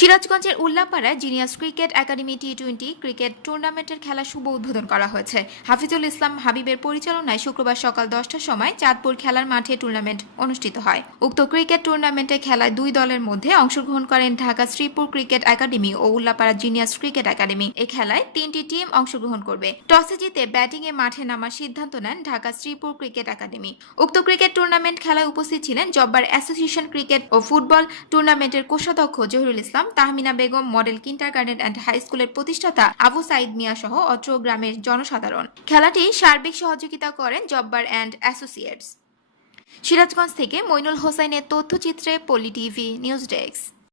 সিরাজগঞ্জের উল্লাপাড়ায় genius cricket academy টি-20 cricket টুর্নামেন্টের খেলা শুভ উদ্বোধন করা হয়েছে। হাফিজুল ইসলাম হাবিবের পরিচালনায় শুক্রবার সকাল 10টার সময় চাঁদপুর খেলার মাঠে টুর্নামেন্ট অনুষ্ঠিত হয়। উক্ত ক্রিকেট টুর্নামেন্টে খেলায় দুই দলের মধ্যে অংশগ্রহণ করেন ঢাকা শ্রীপুর ক্রিকেট একাডেমি ও উল্লাপাড়া জিনিয়াস ক্রিকেট একাডেমি। এই খেলায় 3টি টিম অংশগ্রহণ করবে। টসে জিতে ব্যাটিংয়ে মাঠে নামার সিদ্ধান্ত নেন ঢাকা শ্রীপুর ক্রিকেট একাডেমি। উক্ত ক্রিকেট টুর্নামেন্ট খেলায় উপস্থিত ছিলেন জব্বার অ্যাসোসিয়েশন ক্রিকেট ও ফুটবল টুর্নামেন্টের কোষাধ্যক্ষ Zahirul Islam, Tahmina Begum, model kindergarten and high স্কুলের প্রতিষ্ঠাতা আবু সাইদ মিয়া সহ অত্র গ্রামের জনসাধারণ। খেলাটি সার্বিক সহযোগিতা করেন জব্বার অ্যান্ড অ্যাসোসিয়েটস। সিরাজগঞ্জ থেকে মইনুল হোসেনের তথ্যচিত্রে পল্লী টিভি নিউজ ডেস্ক।